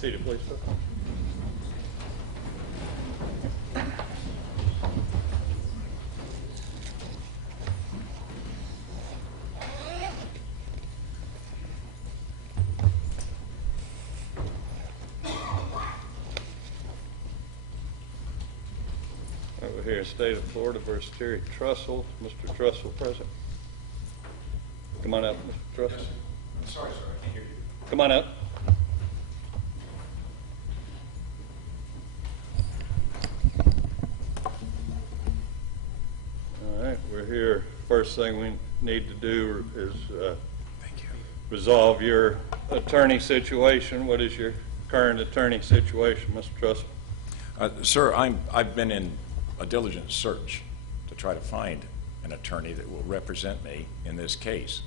seated, please, sir. Over here, State of Florida versus Terry Trussell. Mr. Trussell, present. Come on up, Mr. Trussell. I'm sorry, sir, I can't hear you. Come on up. All right, we're here. First thing we need to do is resolve your attorney situation. What is your current attorney situation, Mr. Trussell? Sir, I've been in a diligent search to try to find an attorney that will represent me in this case.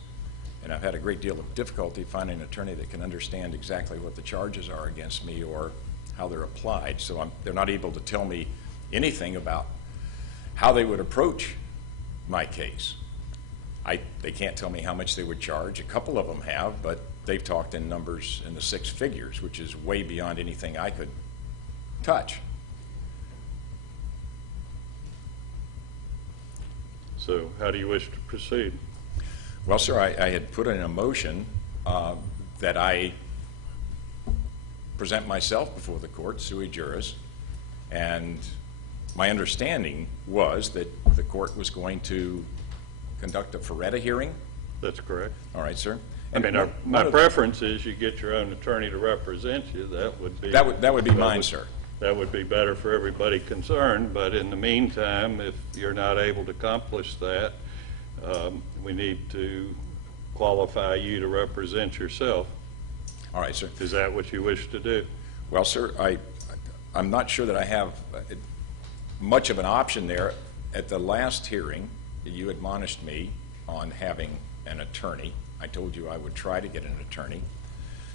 And I've had a great deal of difficulty finding an attorney that can understand exactly what the charges are against me or how they're applied. So they're not able to tell me anything about how they would approach my case. They can't tell me how much they would charge. A couple of them have, but they've talked in numbers in the 6 figures, which is way beyond anything I could touch. So how do you wish to proceed? Well, sir, I had put in a motion that I present myself before the court, sui juris, and my understanding was that the court was going to conduct a Faretta hearing. That's correct. All right, sir. And I mean, my preference is you get your own attorney to represent you. That would be mine, sir. That would be better for everybody concerned. But in the meantime, if you're not able to accomplish that, we need to qualify you to represent yourself. All right, sir. Is that what you wish to do? Well, sir, I'm not sure that I have much of an option there. At the last hearing, you admonished me on having an attorney. I told you I would try to get an attorney.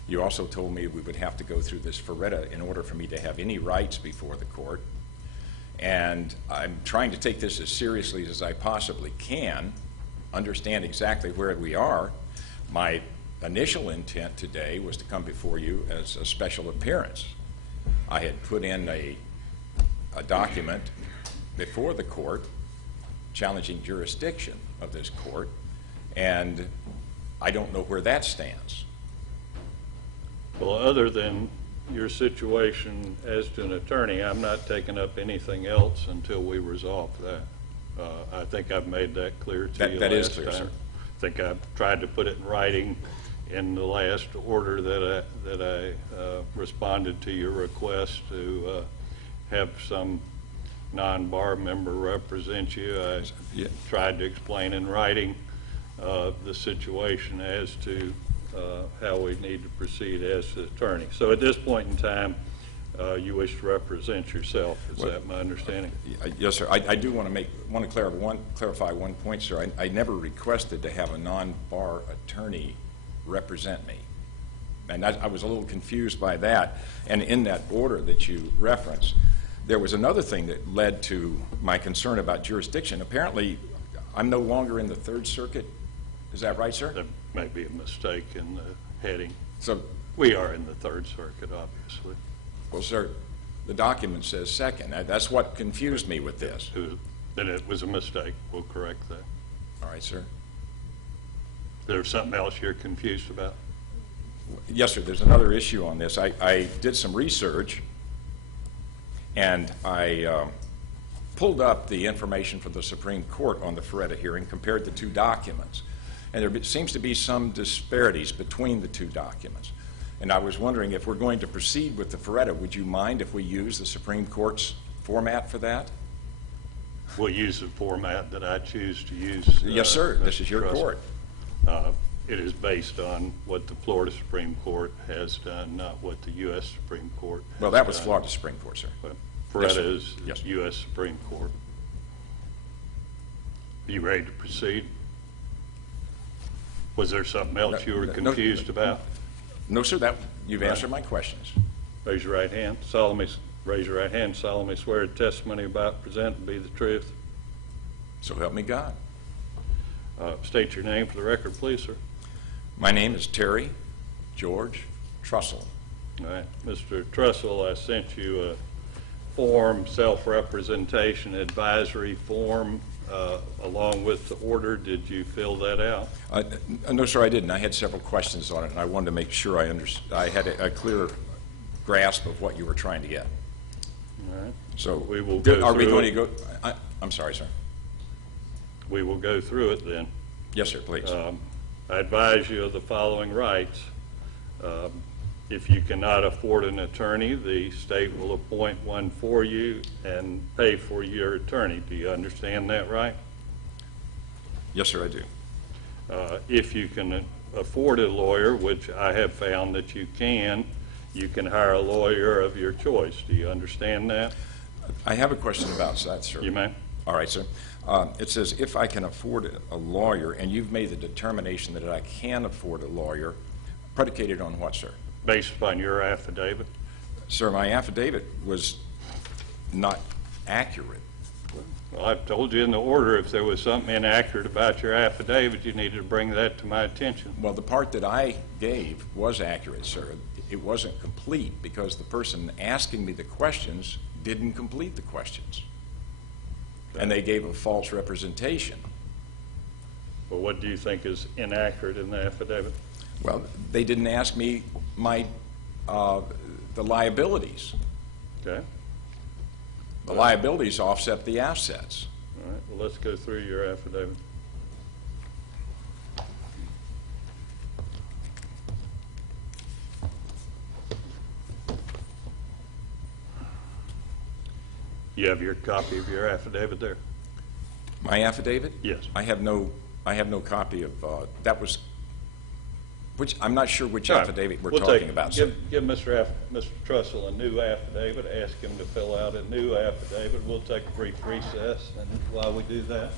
You also told me we would have to go through this Faretta in order for me to have any rights before the court. And I'm trying to take this as seriously as I possibly can, understand exactly where we are. My initial intent today was to come before you as a special appearance. I had put in a document before the court challenging jurisdiction of this court, and I don't know where that stands. Well, other than your situation as to an attorney, I'm not taking up anything else until we resolve that. I think I've made that clear to you. That is last clear, time. sir. I think I've tried to put it in writing in the last order that I responded to your request to have some non-bar member represent you. I tried to explain in writing the situation as to how we need to proceed as the attorney. So at this point in time, you wish to represent yourself. Is that my understanding? Yes, sir. I do want to clarify one point, sir. I never requested to have a non-bar attorney represent me. And I was a little confused by that. And in that order that you referenced, there was another thing that led to my concern about jurisdiction. Apparently, I'm no longer in the Third Circuit. Is that right, sir? There may be a mistake in the heading. So we are in the Third Circuit, obviously. Well, sir, the document says second. That's what confused me with this. Then it was a mistake. We'll correct that. All right, sir. There's something else you're confused about? Yes, sir. There's another issue on this. I did some research, and I pulled up the information from the Supreme Court on the Faretta hearing, compared the two documents. And there seems to be some disparities between the two documents. And I was wondering, if we're going to proceed with the Faretta, would you mind if we use the Supreme Court's format for that? We'll use the format that I choose to use. Yes, sir. This is your court. It is based on what the Florida Supreme Court has done, not what the U.S. Supreme Court has Well, that was done. Florida Supreme Court, sir. But Faretta Yes, is yes. U.S. Supreme Court. Are you ready to proceed? Was there something else you were confused about? No, sir. You've answered my questions. Raise your right hand. Raise your right hand. Solemnly swear the testimony about present to be the truth. So help me God. State your name for the record, please, sir. My name is Terry George Trussell All right, Mr. Trussell, I sent you a form, self-representation advisory form, along with the order. Did you fill that out? No, sir, I didn't. I had several questions on it, and I wanted to make sure I had a clear grasp of what you were trying to get. All right. So We will go are we through going it. to go? I'm sorry, sir. We will go through it then. Yes, sir, please. I advise you of the following rights. If you cannot afford an attorney, the state will appoint one for you and pay for your attorney. Do you understand that right? Yes, sir, I do. If you can afford a lawyer, which I have found that you can hire a lawyer of your choice. Do you understand that? I have a question about that, sir. You may. All right, sir. It says, if I can afford a lawyer, and you've made the determination that I can afford a lawyer, predicated on what, sir? Based upon your affidavit. Sir, my affidavit was not accurate. Well, I've told you in the order, if there was something inaccurate about your affidavit, you needed to bring that to my attention. Well, the part that I gave was accurate, sir. It wasn't complete because the person asking me the questions didn't complete the questions. Okay. And they gave a false representation. Well, what do you think is inaccurate in the affidavit? Well, they didn't ask me the liabilities. Okay. The liabilities offset the assets. All right. Well, let's go through your affidavit. You have your copy of your affidavit there? My affidavit? Yes. I have no copy of that was. Which I'm not sure which affidavit we're talking about. Give Mr. Trussell a new affidavit. Ask him to fill out a new affidavit. We'll take a brief recess, and while we do that.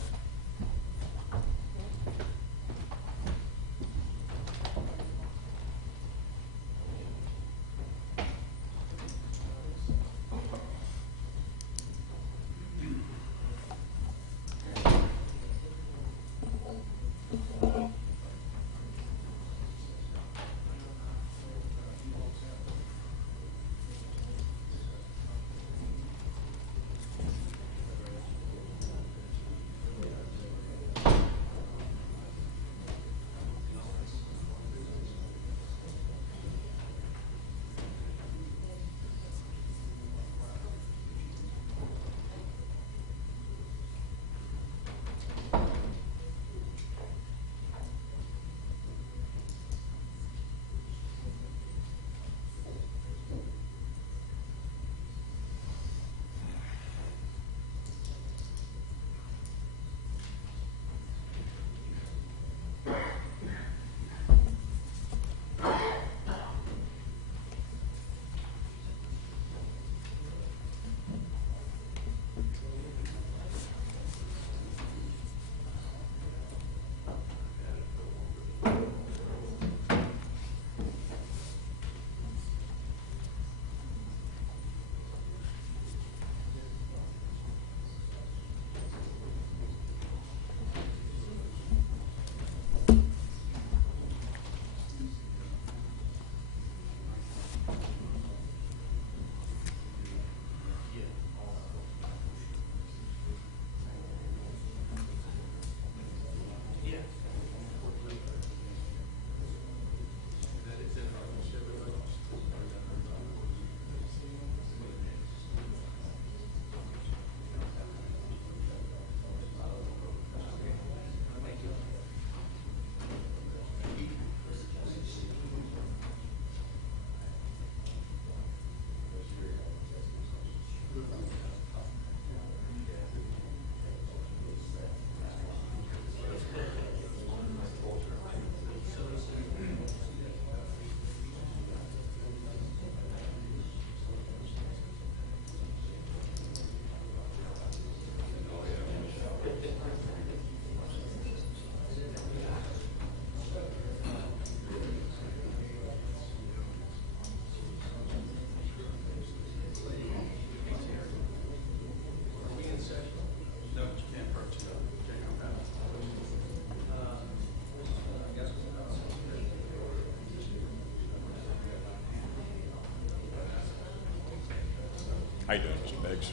How you doing, Mr. Biggs?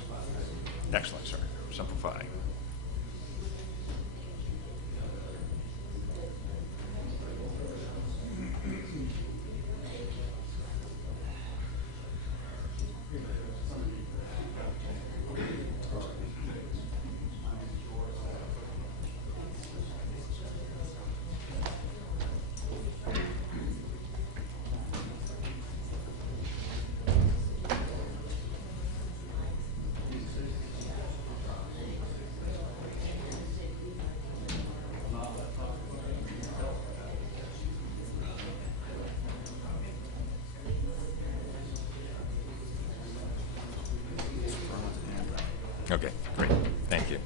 Excellent, sir. Simplifying. Okay, great. Thank you.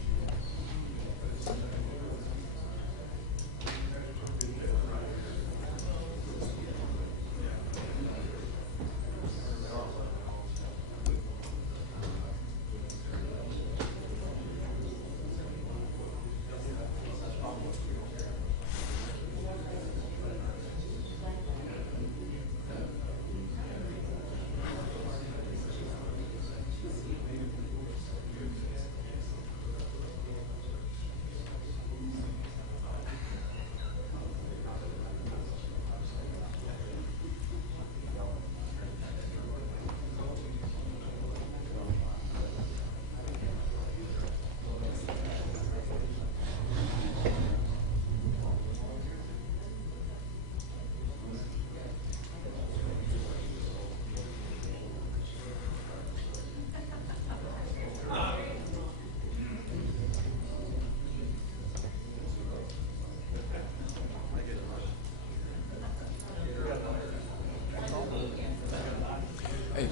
Hey,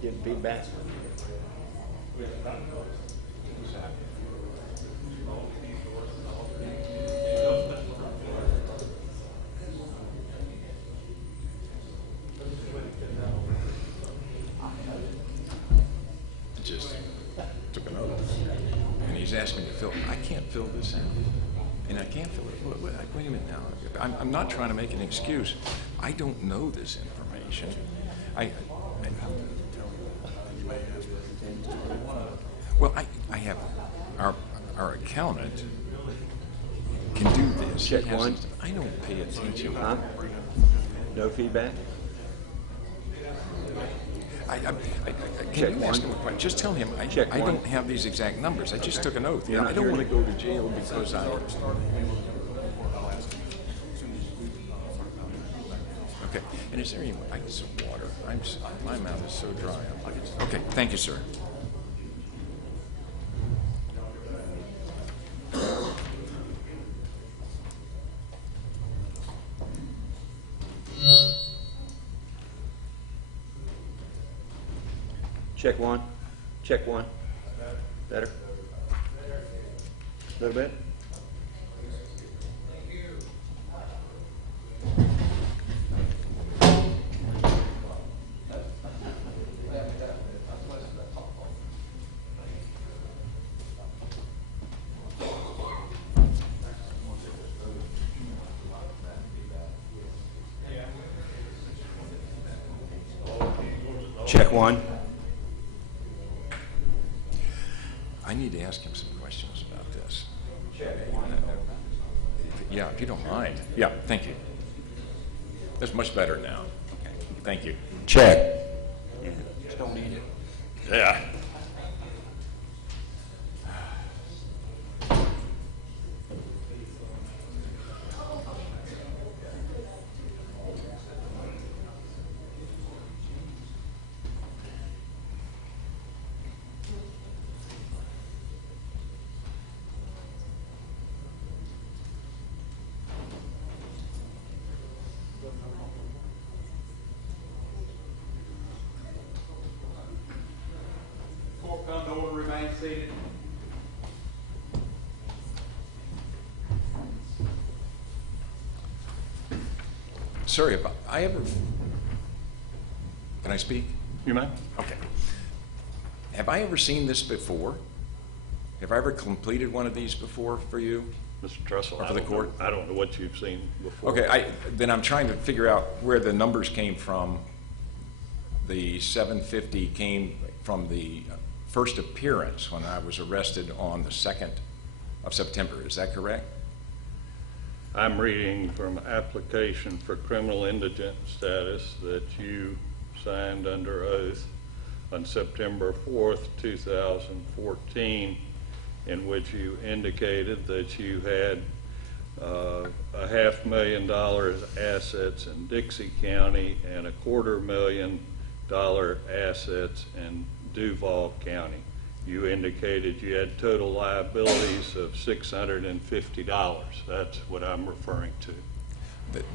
Getting feedback? just took an oath. And he's asked me to fill. I can't fill this out. And I can't fill it. Wait a minute now. I'm not trying to make an excuse. I don't know this information. Well, I have our accountant can do this. Check one. I don't pay attention. Huh? No feedback? Can you ask him a question? Just tell him I don't have these exact numbers. I just took an oath. You know, I don't want to go to jail because I. Okay. And is there any? I get some water. My mouth is so dry. Okay. Thank you, sir. Check one. Check one. Better? A little bit? Check one. I need to ask him some questions about this. Yeah, if you don't mind. Yeah, thank you. That's much better now. Okay, thank you. Check. Yeah, just don't eat it. Yeah. Court come to order, remain seated. Sorry, if I ever. Can I speak? You may. Okay. Have I ever seen this before? Have I ever completed one of these before for you? Mr. Trussell, Or for the court? I don't know what you've seen before. Okay, then I'm trying to figure out where the numbers came from the 750 came from the first appearance when I was arrested on the 2nd of September. Is that correct? I'm reading from application for criminal indigent status that you signed under oath on September 4th, 2014, in which you indicated that you had $500,000 assets in Dixie County and $250,000 assets in Duval County. You indicated you had total liabilities of $650. That's what I'm referring to.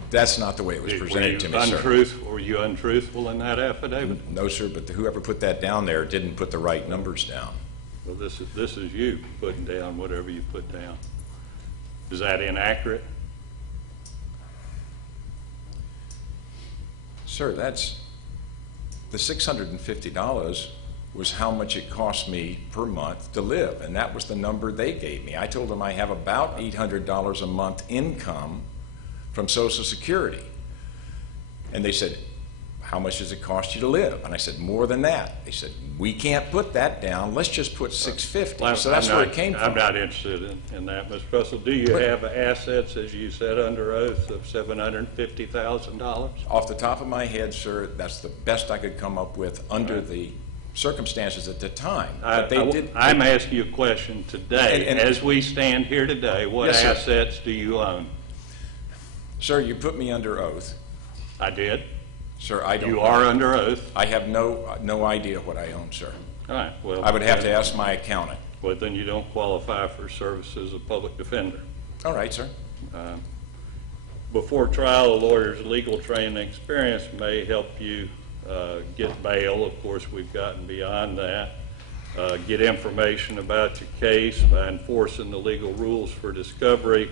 That's not the way it was presented to me, sir. Were you untruthful in that affidavit? No, sir, but whoever put that down there didn't put the right numbers down. Well, this is you putting down whatever you put down. Is that inaccurate? Sir, that's the $650 was how much it cost me per month to live, and that was the number they gave me. I told them I have about $800 a month income from Social Security. And they said, how much does it cost you to live? And I said, more than that. They said, we can't put that down. Let's just put $650. Well, so that's where it came from. I'm not interested in that, Mr. Trussell. Do you have assets, as you said under oath, of $750,000? Off the top of my head, sir, that's the best I could come up with under the circumstances at the time. But I'm asking you a question today. As we stand here today, what Yes, sir. assets do you own? Sir, you put me under oath. I did. Sir, I don't You know. are under oath. I have no idea what I own, sir. All right. Well, I would have to ask my accountant. Well, then you don't qualify for services of public defender. All right, sir. Before trial, a lawyer's legal training and experience may help you get bail. Of course, we've gotten beyond that. Get information about your case by enforcing the legal rules for discovery,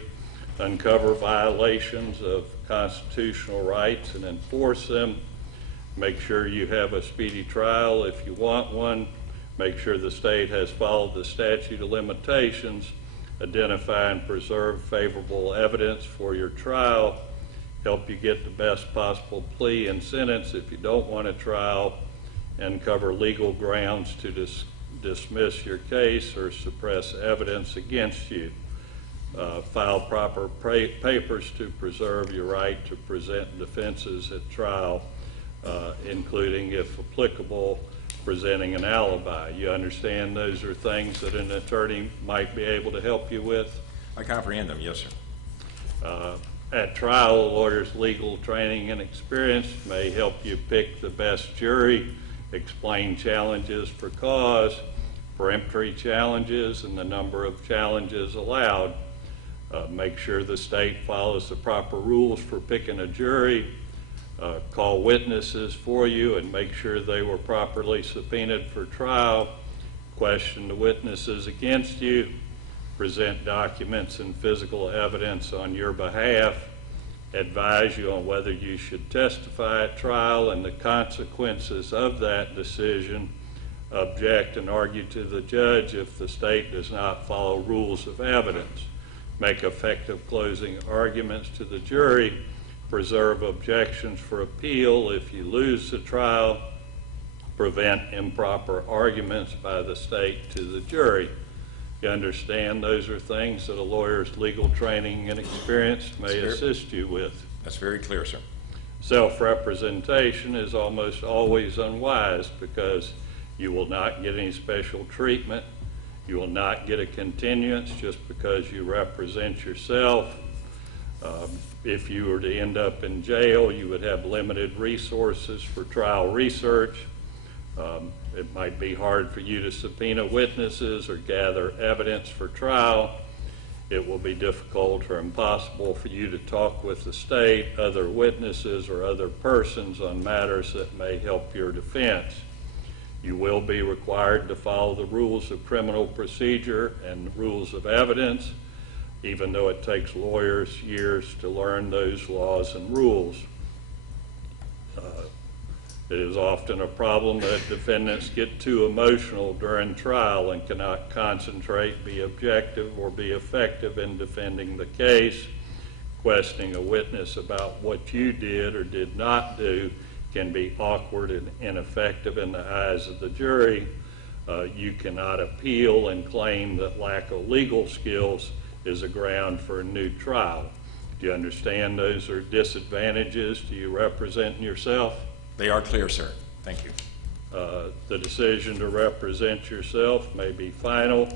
uncover violations of constitutional rights and enforce them. Make sure you have a speedy trial if you want one. Make sure the state has followed the statute of limitations. Identify and preserve favorable evidence for your trial. Help you get the best possible plea and sentence if you don't want a trial, and cover legal grounds to dismiss your case or suppress evidence against you. File proper papers to preserve your right to present defenses at trial, including, if applicable, presenting an alibi. You understand those are things that an attorney might be able to help you with? I comprehend them, yes, sir. At trial, a lawyer's legal training and experience may help you pick the best jury, explain challenges for cause, peremptory challenges, and the number of challenges allowed. Make sure the state follows the proper rules for picking a jury. Call witnesses for you and make sure they were properly subpoenaed for trial. Question the witnesses against you. Present documents and physical evidence on your behalf. Advise you on whether you should testify at trial and the consequences of that decision. Object and argue to the judge if the state does not follow rules of evidence. Make effective closing arguments to the jury. Preserve objections for appeal if you lose the trial. Prevent improper arguments by the state to the jury. You understand those are things that a lawyer's legal training and experience may assist you with. That's very clear, sir. Self-representation is almost always unwise because you will not get any special treatment. You will not get a continuance just because you represent yourself. If you were to end up in jail, you would have limited resources for trial research. It might be hard for you to subpoena witnesses or gather evidence for trial. It will be difficult or impossible for you to talk with the state, other witnesses, or other persons on matters that may help your defense. You will be required to follow the rules of criminal procedure and rules of evidence, even though it takes lawyers years to learn those laws and rules. It is often a problem that defendants get too emotional during trial and cannot concentrate, be objective, or be effective in defending the case. Questioning a witness about what you did or did not do can be awkward and ineffective in the eyes of the jury. You cannot appeal and claim that lack of legal skills is a ground for a new trial. Do you understand those are disadvantages to you representing yourself? They are clear, sir. Thank you. The decision to represent yourself may be final.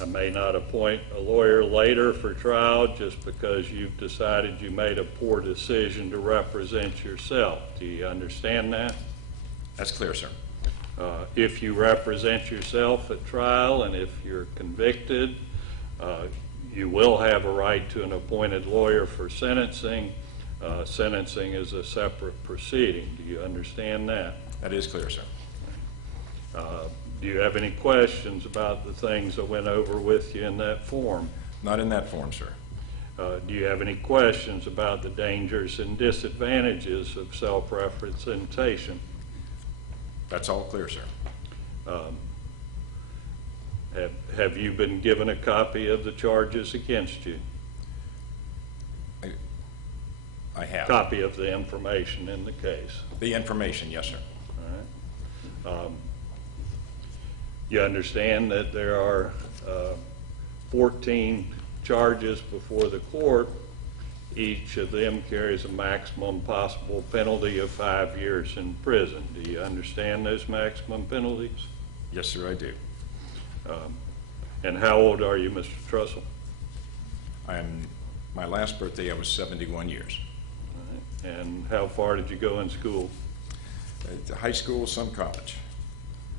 I may not appoint a lawyer later for trial just because you've decided you made a poor decision to represent yourself. Do you understand that? That's clear, sir. If you represent yourself at trial and if you're convicted, you will have a right to an appointed lawyer for sentencing. Sentencing is a separate proceeding. Do you understand that? That is clear, sir. Do you have any questions about the things I went over with you in that form? Not in that form, sir. Do you have any questions about the dangers and disadvantages of self-representation? That's all clear, sir. Have you been given a copy of the charges against you? I have. Copy of the information in the case? The information, yes, sir. All right. You understand that there are 14 charges before the court. Each of them carries a maximum possible penalty of 5 years in prison. Do you understand those maximum penalties? Yes, sir, I do. And how old are you, Mr. Trussell? My last birthday, I was 71 years. All right. And how far did you go in school? High school, some college.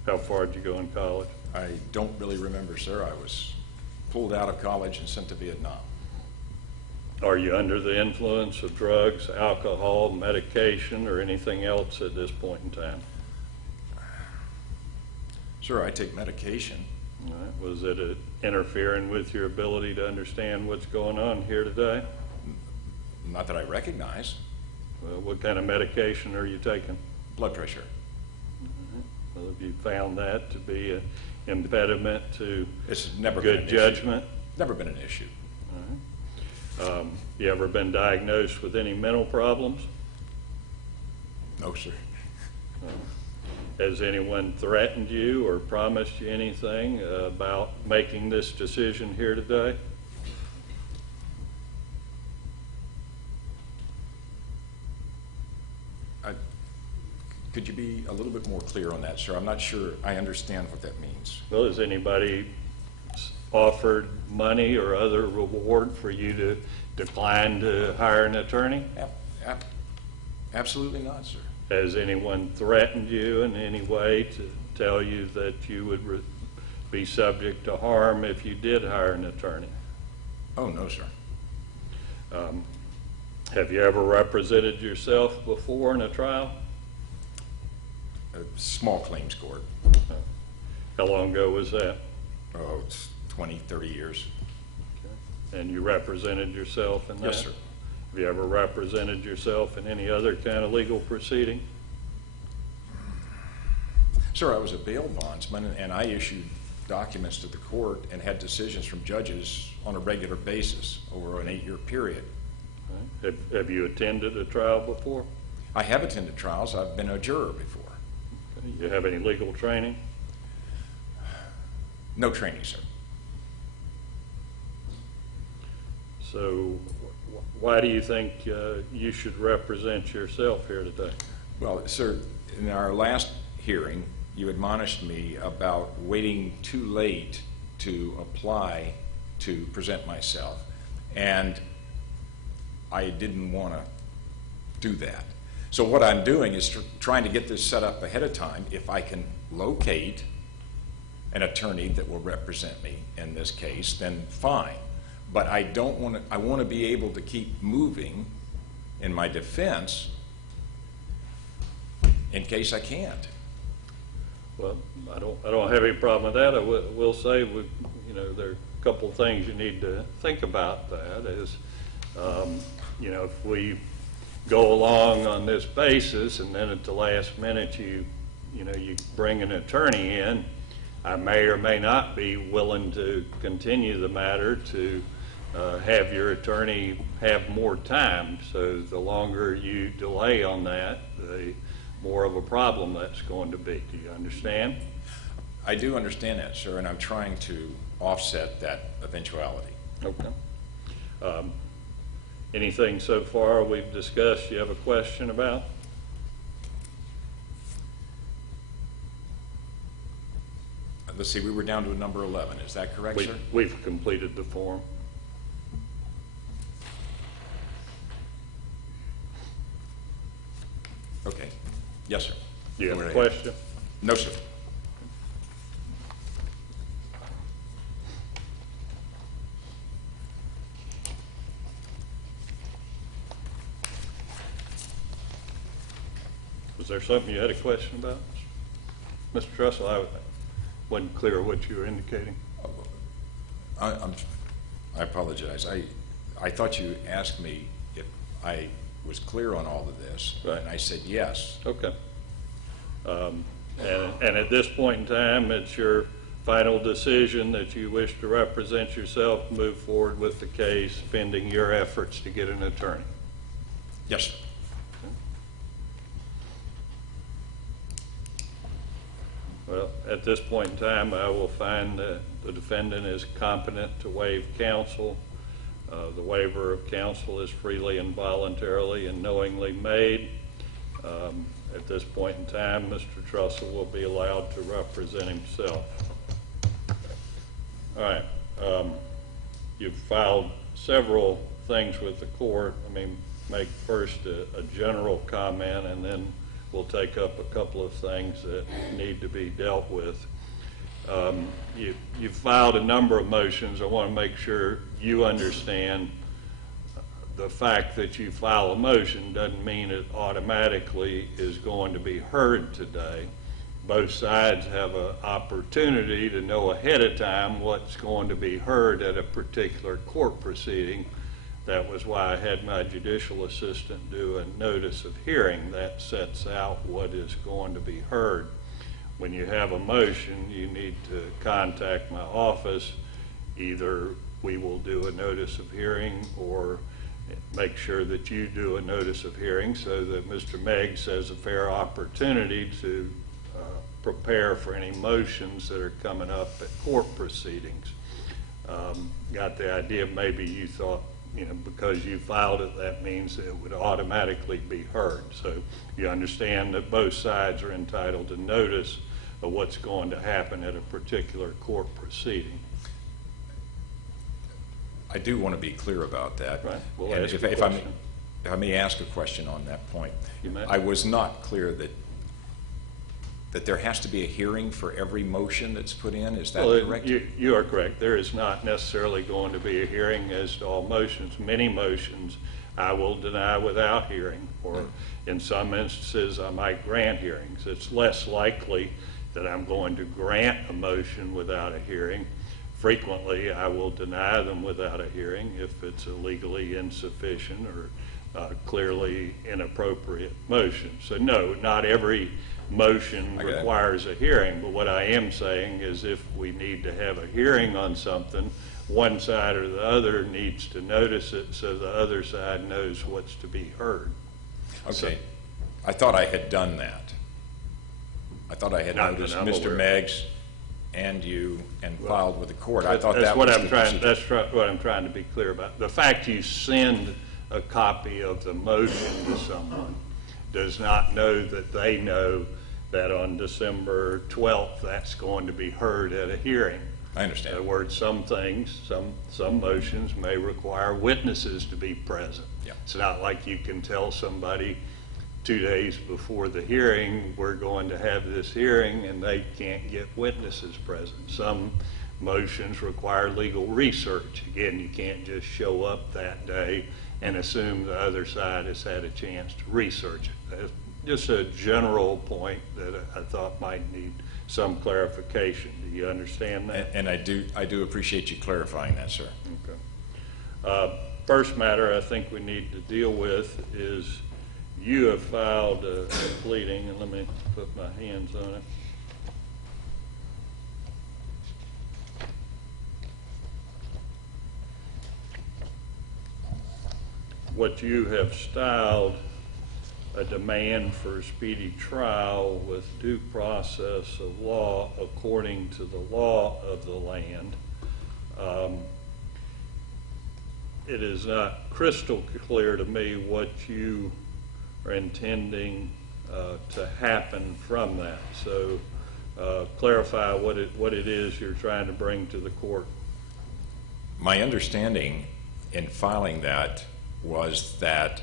How far did you go in college? I don't really remember, sir. I was pulled out of college and sent to Vietnam. Are you under the influence of drugs, alcohol, medication, or anything else at this point in time? Sir, I take medication. All right. Was it interfering with your ability to understand what's going on here today? Not that I recognize. What kind of medication are you taking? Blood pressure. Well, have you found that to be an impediment to It's never been good an judgment? issue. Never been an issue. All right. You ever been diagnosed with any mental problems? No, sir. Has anyone threatened you or promised you anything about making this decision here today? Could you be a little bit more clear on that, sir? I'm not sure I understand what that means. Well, has anybody offered money or other reward for you to decline to hire an attorney? Absolutely not, sir. Has anyone threatened you in any way to tell you that you would be subject to harm if you did hire an attorney? Oh, no, sir. Have you ever represented yourself before in a trial? A small claims court. How long ago was that? Oh, it's 20, 30 years. Okay. And you represented yourself in that? Yes, sir. Have you ever represented yourself in any other kind of legal proceeding? Sir, I was a bail bondsman, and I issued documents to the court and had decisions from judges on a regular basis over an 8-year period. Okay. Have you attended a trial before? I have attended trials. I've been a juror before. Okay. You have any legal training? No training, sir. So why do you think you should represent yourself here today? Well, sir, in our last hearing, you admonished me about waiting too late to apply to present myself, and I didn't want to do that. So what I'm doing is trying to get this set up ahead of time. If I can locate an attorney that will represent me in this case, then fine. But I don't want to. I want to be able to keep moving in my defense in case I can't. Well, I don't have any problem with that. I will say, there are a couple of things you need to think about. That is, if we go along on this basis and then at the last minute you bring an attorney in, I may or may not be willing to continue the matter to have your attorney have more time. So the longer you delay on that, the more of a problem that's going to be. Do you understand? I do understand that, sir, and I'm trying to offset that eventuality. Okay. Anything so far we've discussed you have a question about? Let's see, we were down to number 11. Is that correct, sir? We've completed the form. Okay. Yes, sir. Do you have Go a right ahead. question? No, sir. Was there something you had a question about? Mr. Trussell, I wasn't clear what you were indicating. I apologize. I thought you asked me if I was clear on all of this, Right. and I said yes. Okay. And at this point in time, it's your final decision that you wish to represent yourself, move forward with the case pending your efforts to get an attorney. Yes, sir. Well, at this point in time, I will find that the defendant is competent to waive counsel. The waiver of counsel is freely and voluntarily and knowingly made. At this point in time, Mr. Trussell will be allowed to represent himself. All right. You've filed several things with the court. Let me make first a general comment, and then we'll take up a couple of things that need to be dealt with. You've filed a number of motions. I want to make sure you understand the fact that you file a motion doesn't mean it automatically is going to be heard today. Both sides have an opportunity to know ahead of time what's going to be heard at a particular court proceeding. That was why I had my judicial assistant do a notice of hearing that sets out what is going to be heard. When you have a motion, you need to contact my office. Either we will do a notice of hearing or make sure that you do a notice of hearing so that Mr. Meggs has a fair opportunity to prepare for any motions that are coming up at court proceedings. Got the idea maybe you thought, because you filed it, that means it would automatically be heard. So you understand that both sides are entitled to notice of what's going to happen at a particular court proceeding. I do want to be clear about that. Right. We'll And ask if you a if question. I may ask a question on that point. You may. I was not clear that there has to be a hearing for every motion that's put in. Is that Well, correct? you are correct. There is not necessarily going to be a hearing as to all motions. Many motions I will deny without hearing, or in some instances I might grant hearings. It's less likely that I'm going to grant a motion without a hearing. Frequently I will deny them without a hearing if it's a legally insufficient or clearly inappropriate motion. So no, not every motion I got it. requires a hearing, but what I am saying is if we need to have a hearing on something, one side or the other needs to notice it so the other side knows what's to be heard. Okay. I thought I had done that. I thought I had Not that noticed I'm Mr. aware of. Meggs and you and filed with the court. I thought That's that what was I'm the trying. procedure. What I'm trying to be clear about. The fact you send a copy of the motion to someone does not know that they know that on December 12th that's going to be heard at a hearing. I understand. In other words, some things, some motions may require witnesses to be present. Yeah. It's not like you can tell somebody 2 days before the hearing, we're going to have this hearing, and they can't get witnesses present. Some motions require legal research. Again, you can't just show up that day and assume the other side has had a chance to research it. That's just a general point that I thought might need some clarification. Do you understand that? And I do appreciate you clarifying that, sir. Okay. First matter I think we need to deal with is you have filed a pleading, and let me put my hands on it. What you have styled a demand for a speedy trial with due process of law according to the law of the land. It is not crystal clear to me what you are intending to happen from that. So clarify what it is you're trying to bring to the court. My understanding in filing that was that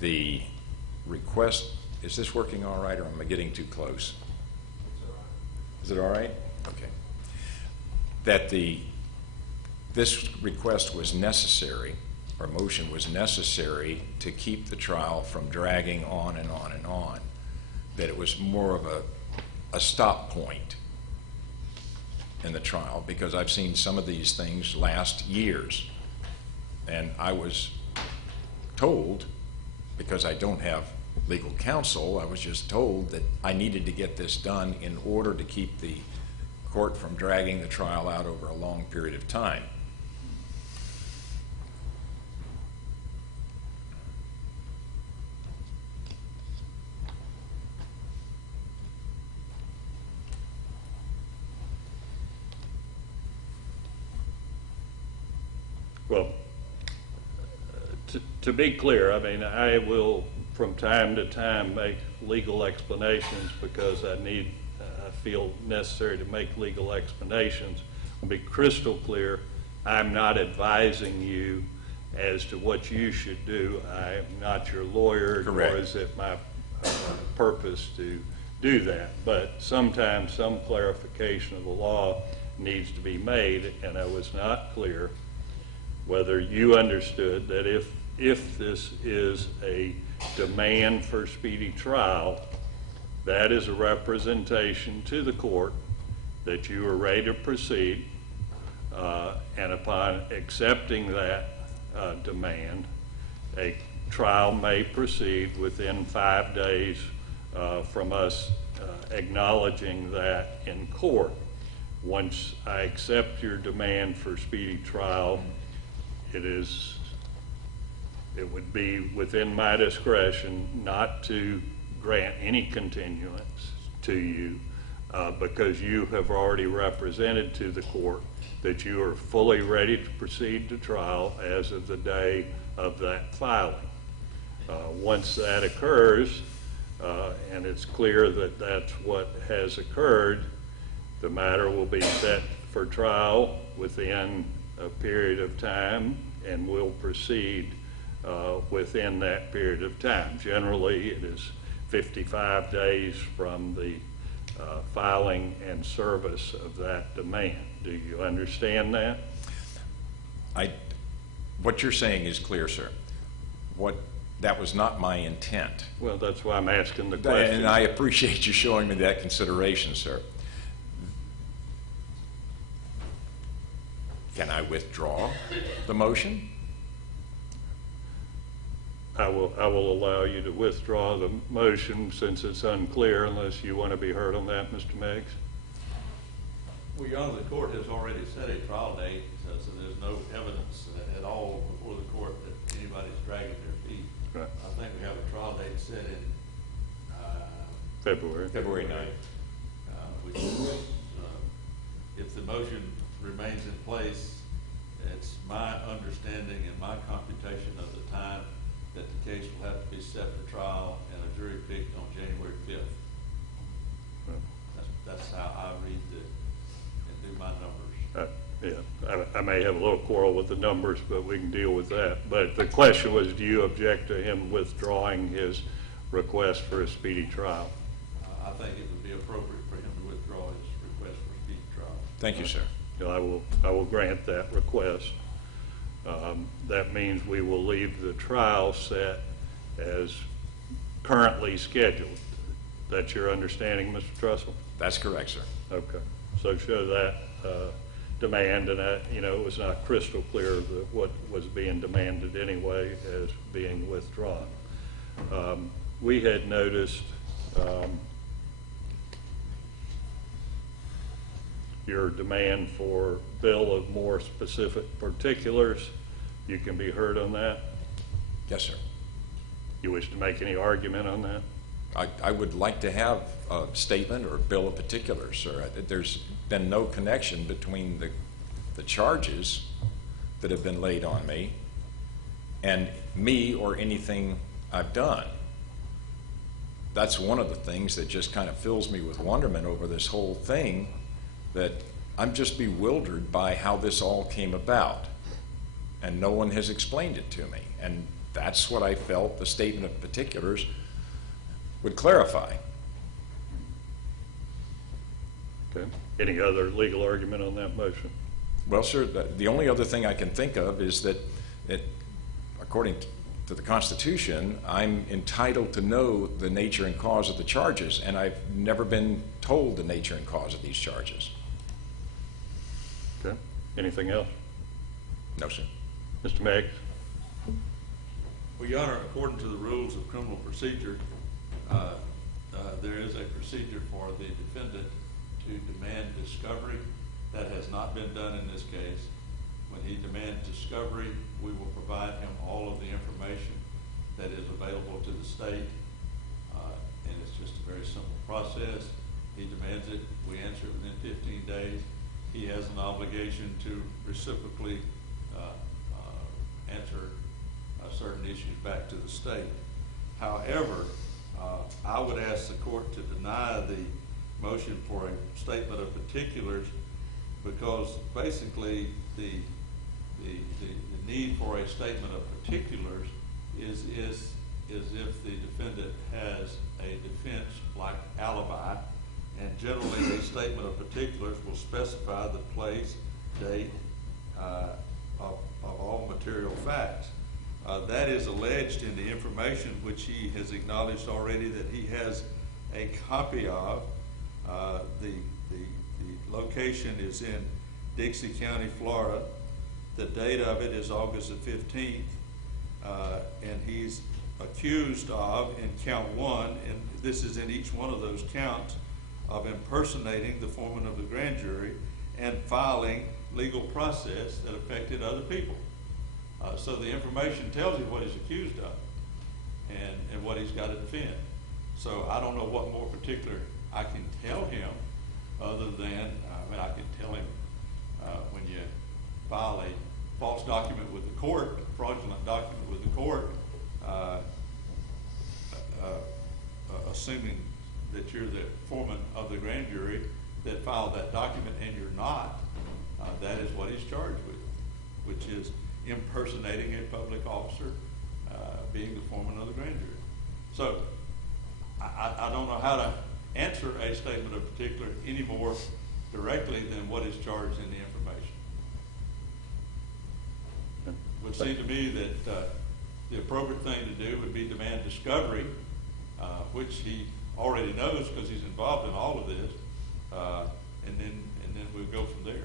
the request, is this working all right, or am I getting too close? Is it all right? Okay. That this request was necessary, or motion was necessary, to keep the trial from dragging on and on and on. That it was more of a stop point in the trial, because I've seen some of these things last years. And I was told, because I don't have legal counsel, I was just told that I needed to get this done in order to keep the court from dragging the trial out over a long period of time. Well, to be clear, I mean, I will from time to time make legal explanations because I feel necessary to make legal explanations. I'll be crystal clear, I'm not advising you as to what you should do. I am not your lawyer, Correct. nor is it my purpose to do that. But sometimes some clarification of the law needs to be made, and I was not clear whether you understood that if this is a demand for speedy trial, that is a representation to the court that you are ready to proceed, and upon accepting that demand, a trial may proceed within 5 days from us acknowledging that in court. Once I accept your demand for speedy trial, it would be within my discretion not to grant any continuance to you because you have already represented to the court that you are fully ready to proceed to trial as of the day of that filing. Once that occurs, and it's clear that that's what has occurred, the matter will be set for trial within a period of time and will proceed within that period of time. Generally, it is 55 days from the filing and service of that demand. Do you understand that? What you're saying is clear, sir. That was not my intent. Well, that's why I'm asking the question. And I appreciate you showing me that consideration, sir. Can I withdraw the motion? I will allow you to withdraw the motion since it's unclear, unless you want to be heard on that, Mr. Meggs. Well, Your Honor, the court has already set a trial date, so there's no evidence at all before the court that anybody's dragging their feet. Right. I think we have a trial date set in February. February 9th. which is, if the motion remains in place, it's my understanding and my computation of the time that the case will have to be set for trial and a jury picked on January 5th. That's how I read and do my numbers. Yeah, I may have a little quarrel with the numbers, but we can deal with that. But the question was, do you object to him withdrawing his request for a speedy trial? I think it would be appropriate for him to withdraw his request for a speedy trial. Thank you, sir. I will grant that request. That means we will leave the trial set as currently scheduled. That's your understanding, Mr. Trussell? That's correct, sir. Okay. So show that demand, and it was not crystal clear that what was being demanded anyway as being withdrawn. We had noticed your demand for bill of more specific particulars. You can be heard on that. Yes, sir. You wish to make any argument on that? I would like to have a statement or bill of particulars, sir. There's been no connection between the charges that have been laid on me and me or anything I've done. That's one of the things that just kind of fills me with wonderment over this whole thing, that I'm just bewildered by how this all came about, and no one has explained it to me. And that's what I felt the statement of particulars would clarify. Okay. Any other legal argument on that motion? Well, sir, the only other thing I can think of is that, according to the Constitution, I'm entitled to know the nature and cause of the charges, and I've never been told the nature and cause of these charges. Okay. Anything else? No, sir. Mr. Meggs? Well, Your Honor, according to the rules of criminal procedure, there is a procedure for the defendant to demand discovery. That has not been done in this case. When he demands discovery, we will provide him all of the information that is available to the state, and it's just a very simple process. He demands it, we answer it within 15 days. He has an obligation to reciprocally answer certain issues back to the state. However, I would ask the court to deny the motion for a statement of particulars, because basically the need for a statement of particulars is if the defendant has a defense like alibi, and generally a statement of particulars will specify the place, date of all material facts. That is alleged in the information which he has acknowledged already that he has a copy of. The location is in Dixie County, Florida. The date of it is August the 15th, and he's accused of, in count 1, and this is in each one of those counts, of impersonating the foreman of the grand jury and filing legal process that affected other people. So the information tells you what he's accused of and what he's got to defend. So I don't know what more particular I can tell him other than, I can tell him when you file a false document with the court, a fraudulent document with the court, assuming that you're the foreman of the grand jury that filed that document and you're not, that is what he's charged with, which is impersonating a public officer, being the foreman of the grand jury. So I don't know how to answer a statement of particular any more directly than what is charged in the information. It would seem to me that the appropriate thing to do would be demand discovery, which he already knows because he's involved in all of this, and then we'll go from there.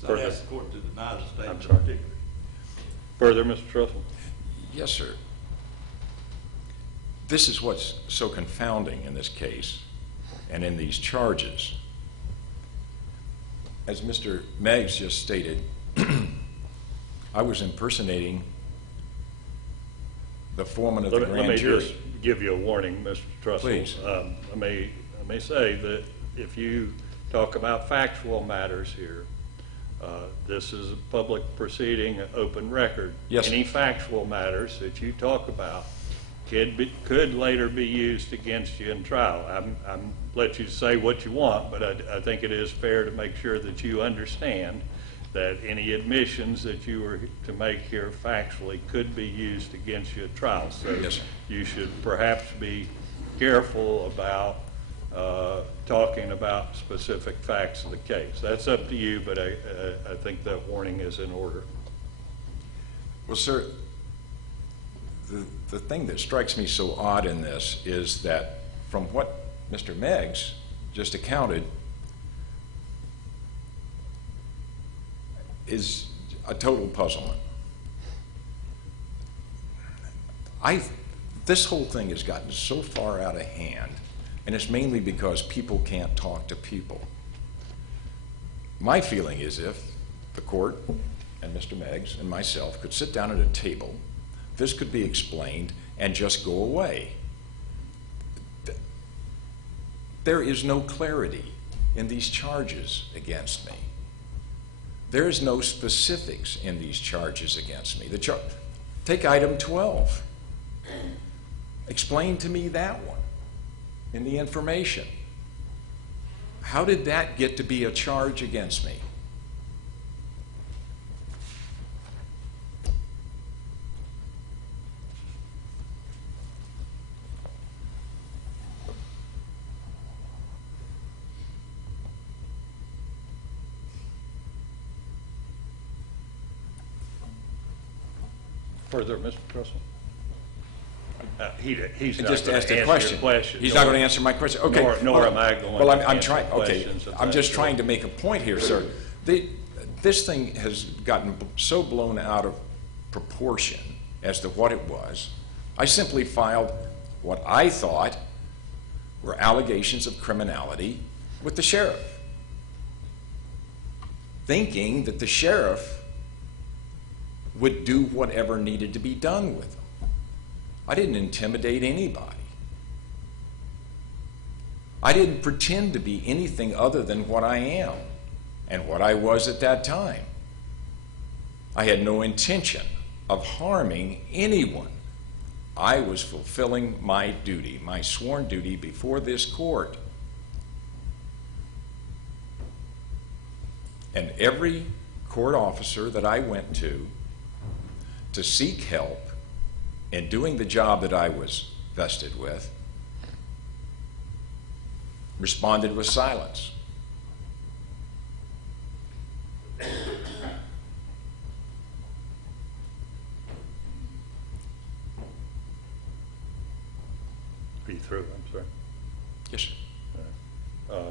So I ask the court to deny the statement of particular. Further, Mr. Trussell? Yes, sir. This is what's so confounding in this case and in these charges. As Mr. Meggs just stated, I was impersonating the foreman of the grand jury. Let me just give you a warning, Mr. Trussell. Please. I may say that if you talk about factual matters here, this is a public proceeding, an open record. Yes, Any factual matters that you talk about could later be used against you in trial. I'm let you say what you want, but I think it is fair to make sure that you understand that any admissions that you were to make here factually could be used against you at trial. So yes, you should perhaps be careful about talking about specific facts of the case. That's up to you, but I think that warning is in order. Well, sir, the thing that strikes me so odd in this is that from what Mr. Meggs just accounted is a total puzzlement. This whole thing has gotten so far out of hand, and it's mainly because people can't talk to people. My feeling is if the court and Mr. Meggs and myself could sit down at a table, this could be explained, and just go away. There is no clarity in these charges against me. There is no specifics in these charges against me. Take item 12. Explain to me that one in the information. How did that get to be a charge against me? Further, Mr. Trussell? He's not Just going asked to a answer question. your question. He's not going to answer my question. Okay. Nor am I going well, to I'm answer trying. Okay. questions of I'm that just sort. trying to make a point here, sir. This thing has gotten so blown out of proportion as to what it was. I simply filed what I thought were allegations of criminality with the sheriff, thinking that the sheriff would do whatever needed to be done with them. I didn't intimidate anybody. I didn't pretend to be anything other than what I am and what I was at that time. I had no intention of harming anyone. I was fulfilling my duty, my sworn duty before this court. And every court officer that I went to seek help in doing the job that I was vested with responded with silence. Are you through? I'm sorry. Yes, sir.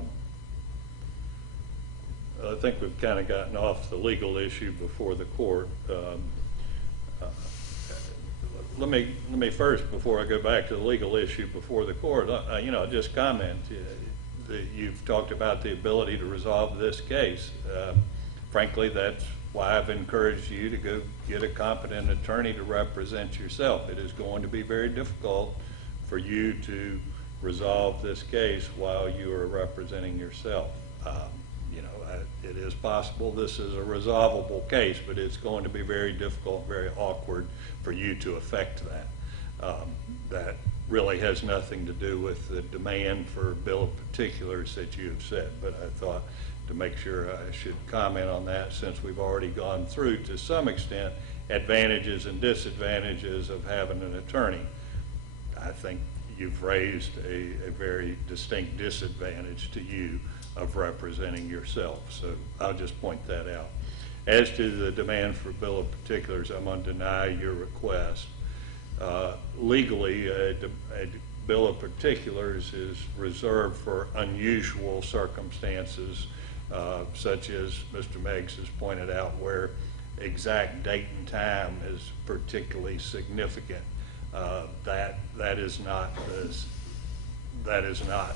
I think we've kind of gotten off the legal issue before the court. Let me first, before I go back to the legal issue before the court, just comment that you've talked about the ability to resolve this case. Frankly, that's why I've encouraged you to go get a competent attorney to represent yourself. It is going to be very difficult for you to resolve this case while you are representing yourself. It is possible this is a resolvable case, but it's going to be very difficult, very awkward for you to effect that. That really has nothing to do with the demand for a bill of particulars that you have said, but I thought to make sure I should comment on that, since we've already gone through, to some extent, advantages and disadvantages of having an attorney. I think you've raised a very distinct disadvantage to you of representing yourself. So I'll just point that out. As to the demand for a bill of particulars, I'm going to deny your request. Legally, a bill of particulars is reserved for unusual circumstances, such as Mr. Meggs has pointed out, where exact date and time is particularly significant. That is not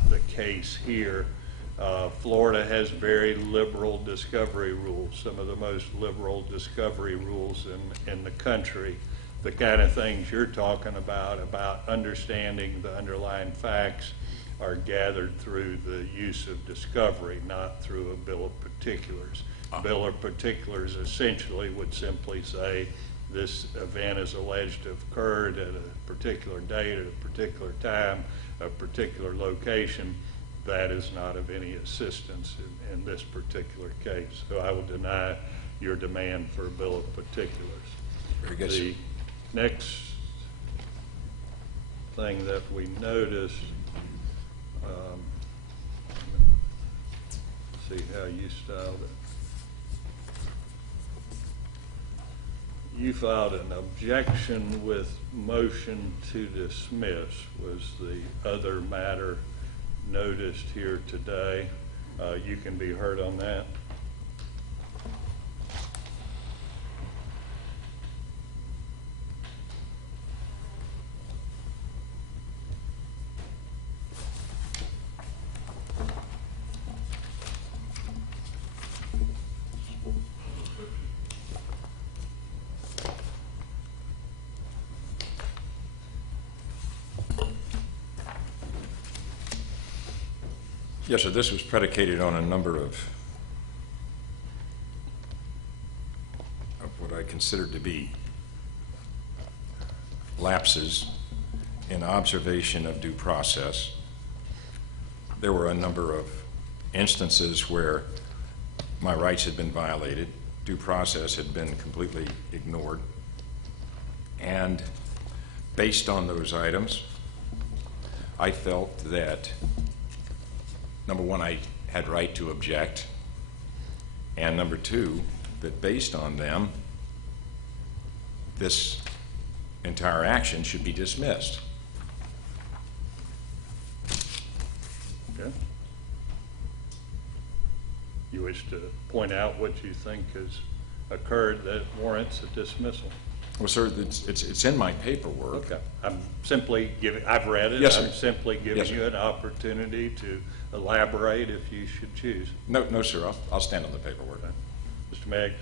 the case here. Florida has very liberal discovery rules, some of the most liberal discovery rules in the country. The kind of things you're talking about understanding the underlying facts, are gathered through the use of discovery, not through a bill of particulars. Bill of particulars essentially would simply say this event is alleged to have occurred at a particular date, at a particular time, a particular location. That is not of any assistance in this particular case. So I will deny your demand for a bill of particulars. Very good, The sir. next thing that we noticed, see how you styled it. You filed an objection with motion to dismiss was the other matter noticed here today. You can be heard on that. Yes, sir. This was predicated on a number of what I considered to be lapses in observation of due process. There were a number of instances where my rights had been violated, due process had been completely ignored, and based on those items, I felt that, number one, I had right to object, and number two, that based on them, this entire action should be dismissed. Okay. You wish to point out what you think has occurred that warrants a dismissal? Well, sir, it's in my paperwork. Okay. I'm simply giving, I've read it. Yes, sir. I'm simply giving Yes, sir. you an opportunity to elaborate if you should choose. No, sir, I'll stand on the paperwork. Mr. Meggs?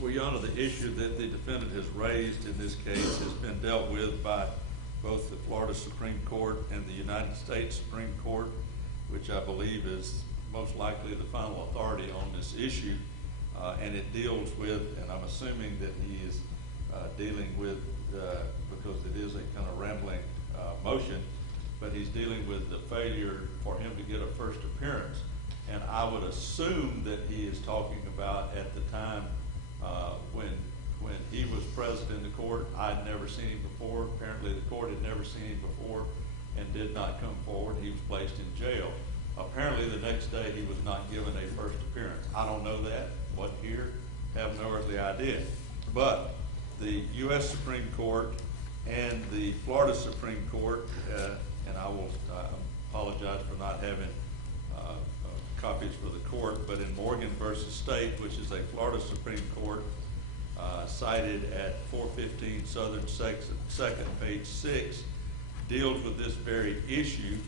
Well, Your Honor, the issue that the defendant has raised in this case has been dealt with by both the Florida Supreme Court and the United States Supreme Court, which I believe is most likely the final authority on this issue. And it deals with, and I'm assuming that he is dealing with, because it is a kind of rambling motion, but he's dealing with the failure for him to get a first appearance. And I would assume that he is talking about at the time when he was present in the court. I'd never seen him before. Apparently the court had never seen him before and did not come forward. He was placed in jail. Apparently the next day he was not given a first appearance. I don't know that. What here? Have no earthly idea. But the U.S. Supreme Court and the Florida Supreme Court, and I will apologize for not having copies for the court, but in Morgan versus State, which is a Florida Supreme Court, cited at 415 Southern 2nd, page 6, deals with this very issue,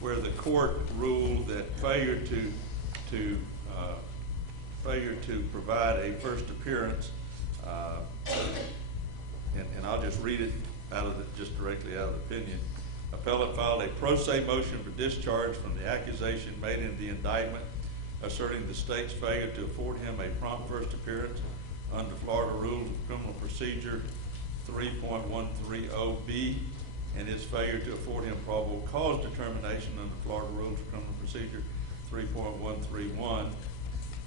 where the court ruled that failure to provide a first appearance, and I'll just read it just directly out of the opinion. Appellant filed a pro se motion for discharge from the accusation made in the indictment, asserting the state's failure to afford him a prompt first appearance under Florida Rules of Criminal Procedure 3.130B, and his failure to afford him probable cause determination under Florida Rules of Criminal Procedure 3.131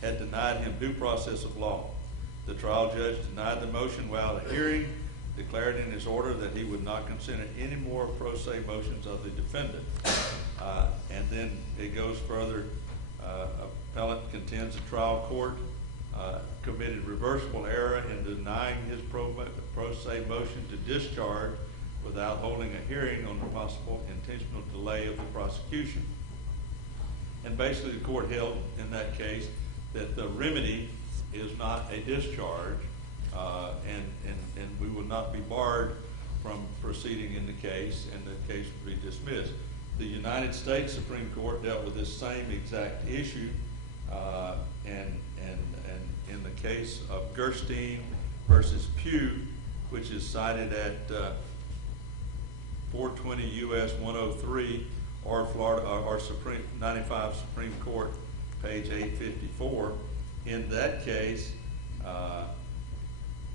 had denied him due process of law. The trial judge denied the motion without a hearing, declared in his order that he would not consider any more pro se motions of the defendant. And then it goes further. Appellant contends the trial court committed reversible error in denying his pro se motion to discharge without holding a hearing on the possible intentional delay of the prosecution. And basically the court held in that case that the remedy is not a discharge, and we would not be barred from proceeding in the case, and the case would be dismissed. The United States Supreme Court dealt with this same exact issue, and in the case of Gerstein versus Pugh, which is cited at 420 U.S. 103 or Florida or 95 Supreme Court, page 854. In that case,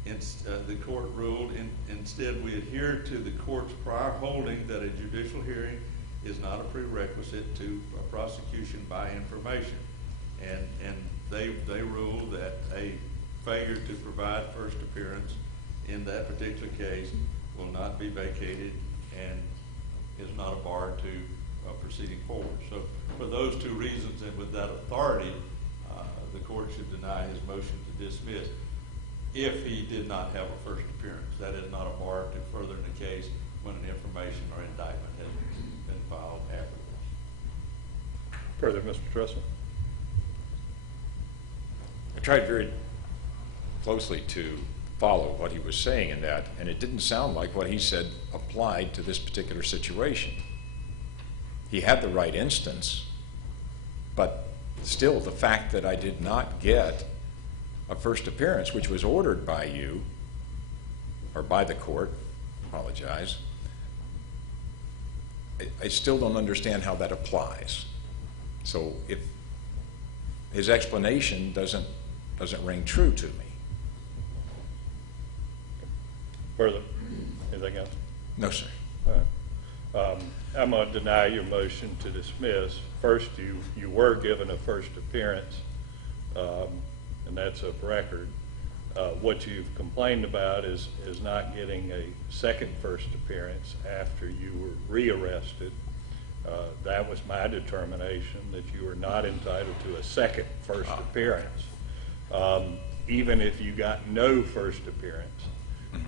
the court ruled instead we adhere to the court's prior holding that a judicial hearing is not a prerequisite to a prosecution by information, and they ruled that a failure to provide first appearance in that particular case will not be vacated and is not a bar to proceeding forward. So for those two reasons and with that authority, the court should deny his motion to dismiss if he did not have a first appearance. That is not a bar to further in the case when an information or indictment has been filed afterwards. Further, Mr. Trussell. I tried very closely to follow what he was saying in that, and it didn't sound like what he said applied to this particular situation. He had the right instance, but still the fact that I did not get a first appearance, which was ordered by you, or by the court, apologize, I still don't understand how that applies. So if his explanation doesn't ring true to me. Further, anything else? No, sir. All right. I'm going to deny your motion to dismiss. First, you were given a first appearance, and that's of record. What you've complained about is not getting a second first appearance after you were rearrested. That was my determination, that you were not entitled to a second first appearance. Even if you got no first appearance,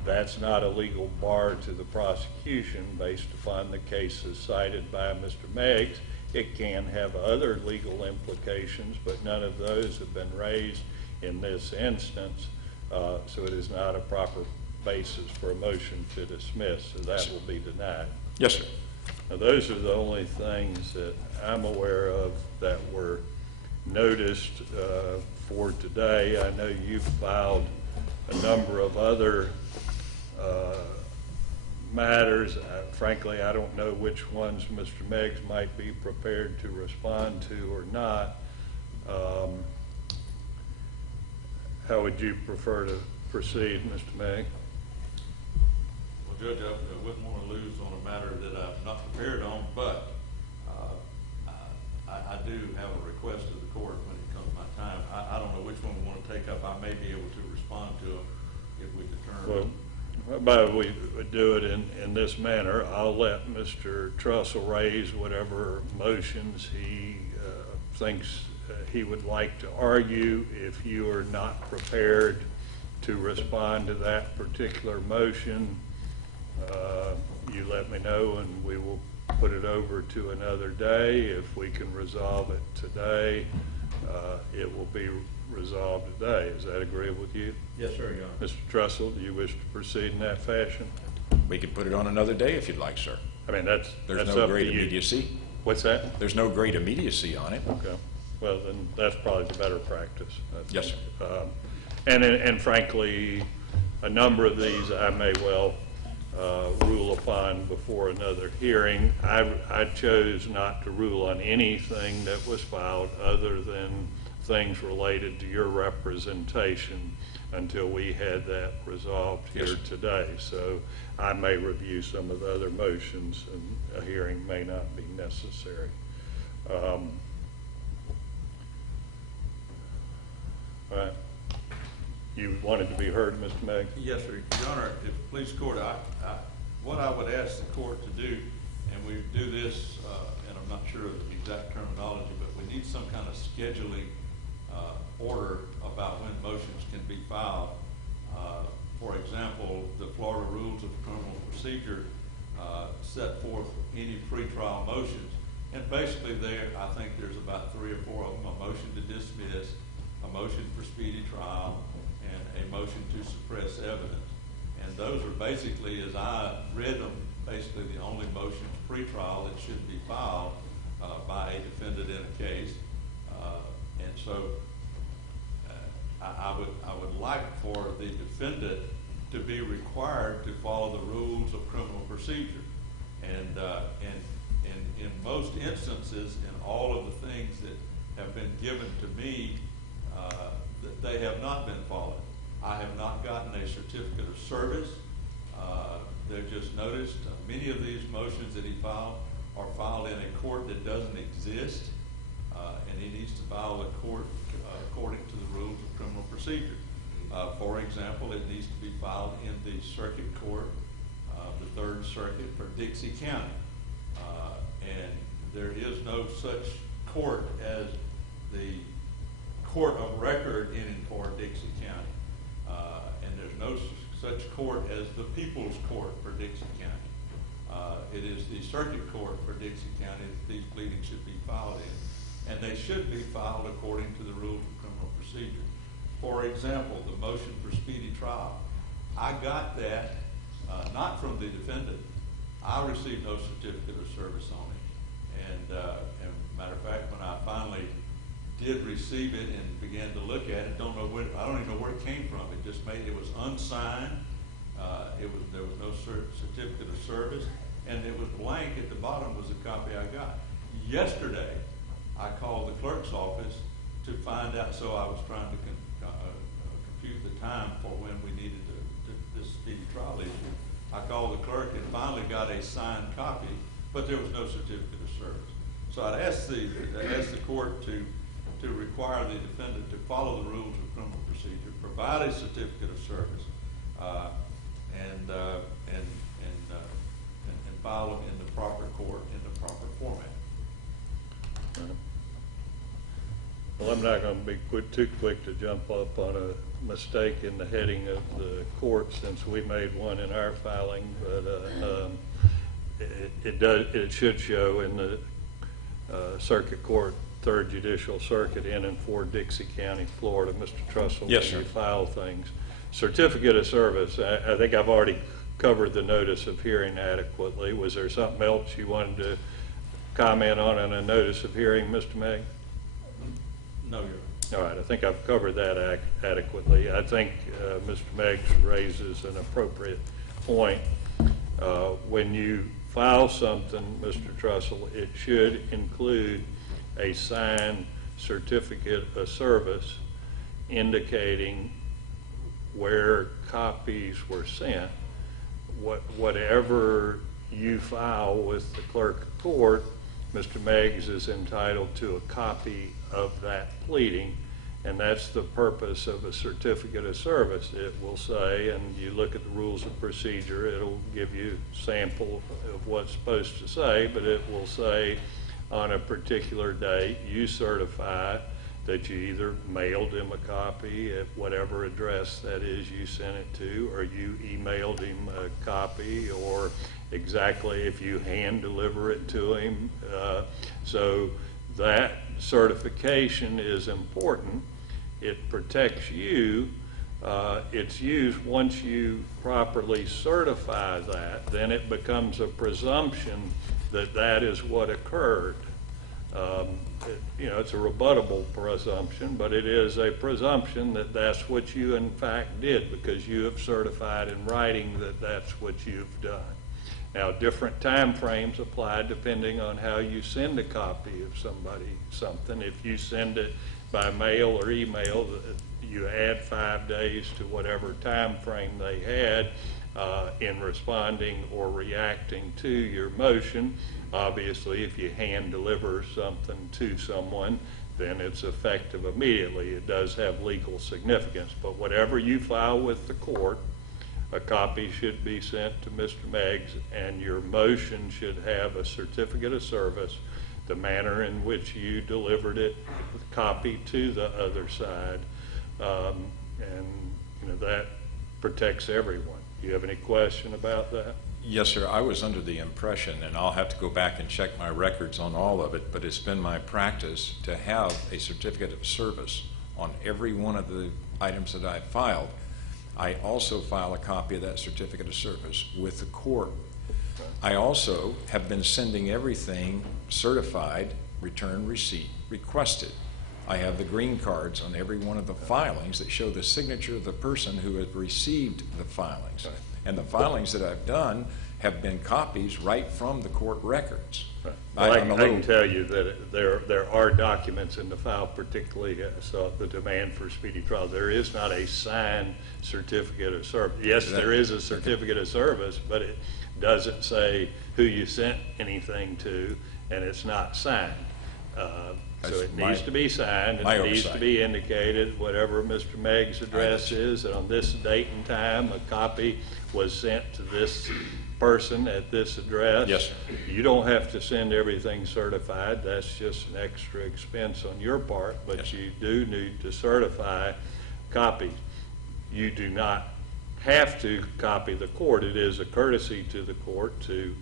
that's not a legal bar to the prosecution based upon the cases cited by Mr. Meggs. It can have other legal implications, but none of those have been raised in this instance, so it is not a proper basis for a motion to dismiss, so that will be denied. Yes, sir. Now, those are the only things that I'm aware of that were noticed for today. I know you've filed a number of other matters. Frankly, I don't know which ones Mr. Meggs might be prepared to respond to or not. How would you prefer to proceed, Mr. Meggs? Well, Judge, I wouldn't want to lose on a matter that I'm not prepared on, but I do have a request of the court when it comes my time. I don't know which one we want to take up. I may be able to respond to them if we determine. Well, how about we do it in this manner? I'll let Mr. Trussell raise whatever motions he thinks he would like to argue. If you are not prepared to respond to that particular motion, you let me know and we will put it over to another day. If we can resolve it today, it will be resolved today. Is that agreeable with you? Yes, sir, Your Honor. Mr. Trussell, do you wish to proceed in that fashion? We could put it on another day if you'd like, sir. I mean, that's There's up no to great you. immediacy. What's that? There's no great immediacy on it. Okay. Well, then that's probably the better practice. I think. Yes, sir. And frankly, a number of these I may well rule upon before another hearing. I chose not to rule on anything that was filed other than things related to your representation until we had that resolved here Yes, today. So I may review some of the other motions and a hearing may not be necessary. All right. You wanted to be heard, Mr. Meggs? Yes, sir. Your Honor, if police court, what I would ask the court to do, and we do this, and I'm not sure of the exact terminology, but we need some kind of scheduling order about when motions can be filed. For example, the Florida Rules of Criminal Procedure set forth any pretrial motions, and basically there, I think there's about 3 or 4 of them: a motion to dismiss, a motion for speedy trial, and a motion to suppress evidence. And those are basically, as I read them, basically the only motions pretrial that should be filed by a defendant in a case. And so I would like for the defendant to be required to follow the rules of criminal procedure. And in most instances, in all of the things that have been given to me, they have not been followed. I have not gotten a certificate of service. They're just noticed. Many of these motions that he filed are filed in a court that doesn't exist, and he needs to file the court according to the rules of criminal procedure. For example, it needs to be filed in the circuit court, the 3rd Circuit for Dixie County. And there is no such court as the court of record in and for Dixie County. And there's no such court as the People's Court for Dixie County. It is the Circuit Court for Dixie County that these pleadings should be filed in. And they should be filed according to the rules of criminal procedure. For example, the motion for speedy trial. I got that not from the defendant. I received no certificate of service on it. And matter of fact, when I finally did receive it and began to look at it, I don't even know where it came from. It just it was unsigned. There was no certificate of service, and it was blank. At the bottom was Yesterday, I called the clerk's office to find out, so I was trying to compute the time for when we needed this speedy trial issue. I called the clerk and finally got a signed copy, but there was no certificate of service. So I'd asked the court to require the defendant to follow the rules of criminal procedure, provide a certificate of service, and file them in the proper court in the proper format. Well, I'm not going to be too quick to jump up on a mistake in the heading of the court since we made one in our filing, but it should show in the Circuit Court, 3rd Judicial Circuit in and for Dixie County, Florida. Mr. Trussell, Yes, when sir. you file things. Certificate of service, I think I've already covered the notice of hearing adequately. Was there something else you wanted to comment on in a notice of hearing, Mr. May? No, Your Honor. All right, I think I've covered that adequately. I think Mr. Meggs raises an appropriate point. When you file something, Mr. Trussell, it should include a signed certificate of service indicating where copies were sent. Whatever you file with the clerk of court, Mr. Meggs is entitled to a copy of that pleading, and that's the purpose of a certificate of service. It will say, and you look at the rules of procedure, it'll give you a sample of what's supposed to say, but it will say on a particular date, you certify that you either mailed him a copy at whatever address that is you sent it to, or you emailed him a copy, or exactly if you hand deliver it to him. So that certification is important. It protects you. It's used once you properly certify that, then it becomes a presumption that that is what occurred. It's a rebuttable presumption, but it is a presumption that that's what you in fact did, because you have certified in writing that that's what you've done. Now, different time frames apply depending on how you send a copy of somebody something. If you send it by mail or email, you add 5 days to whatever time frame they had in responding or reacting to your motion. Obviously, if you hand deliver something to someone, then it's effective immediately. It does have legal significance, but whatever you file with the court, a copy should be sent to Mr. Meggs, and your motion should have a certificate of service, the manner in which you delivered it, copy to the other side, and that protects everyone. Do you have any question about that? Yes, sir. I was under the impression, and I'll have to go back and check my records on all of it, but it's been my practice to have a certificate of service on every one of the items that I filed. I also file a copy of that certificate of service with the court. I also have been sending everything certified, return receipt, requested. I have the green cards on every one of the filings that show the signature of the person who has received the filings. Right. And the filings that I've done have been copies right from the court records. Right. Well, I can tell you that there are documents in the file, particularly the demand for speedy trial. There is not a signed certificate of service. Yes, there is a certificate of service, but it doesn't say who you sent anything to, and it's not signed. So it needs to be signed, and it needs to be indicated whatever Mr. Meggs' address is, and on this date and time, a copy was sent to this person at this address. Yes, sir. You don't have to send everything certified. That's just an extra expense on your part, but Yes, you do need to certify copies. You do not have to copy the court. It is a courtesy to the court to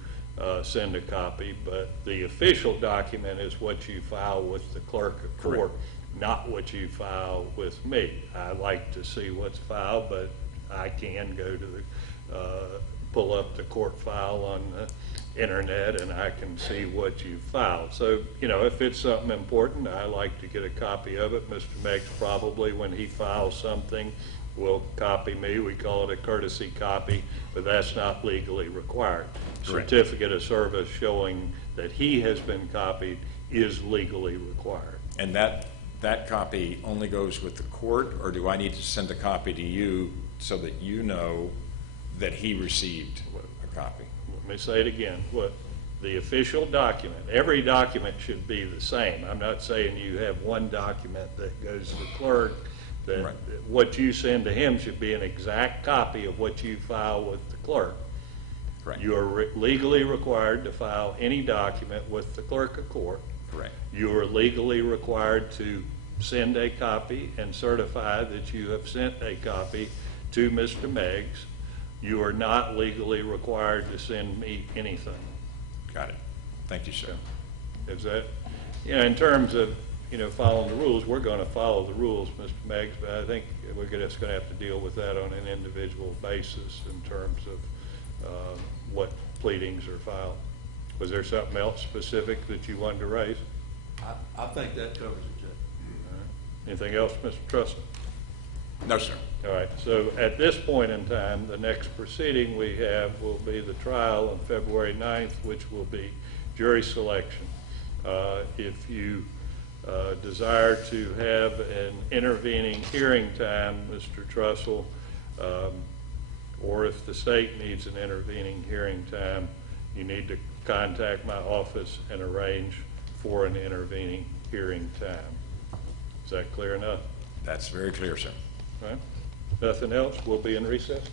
send a copy, but the official document is what you file with the clerk of court, not what you file with me. I like to see what's filed, but I can go to the pull up the court file on the internet, and I can see what you filed. So, if it's something important, I like to get a copy of it. Mr. Meggs probably, when he files something, will copy me. We call it a courtesy copy, but that's not legally required. Correct. Certificate of service showing that he has been copied is legally required. And that copy only goes with the court, or do I need to send a copy to you so that you know that he received a copy? Let me say it again. What the official document, every document should be the same. I'm not saying you have one document that goes to the clerk, that Right. what you send to him should be an exact copy of what you file with the clerk. Correct. You are legally required to file any document with the clerk of court. Correct. You are legally required to send a copy and certify that you have sent a copy to Mr. Meggs. You are not legally required to send me anything. Got it. Thank you, sir. Is that, in terms of, following the rules, we're going to follow the rules, Mr. Meggs, but I think we're just going to have to deal with that on an individual basis in terms of what pleadings are filed. Was there something else specific that you wanted to raise? I think that covers it, Judge. All right. Anything else, Mr. Trussell? No, sir. All right, so at this point in time, the next proceeding we have will be the trial on February 9th, which will be jury selection. If you desire to have an intervening hearing time, Mr. Trussell, or if the state needs an intervening hearing time, you need to contact my office and arrange for an intervening hearing time. Is that clear enough? That's very clear, sir. All right. Nothing else? We'll be in recess.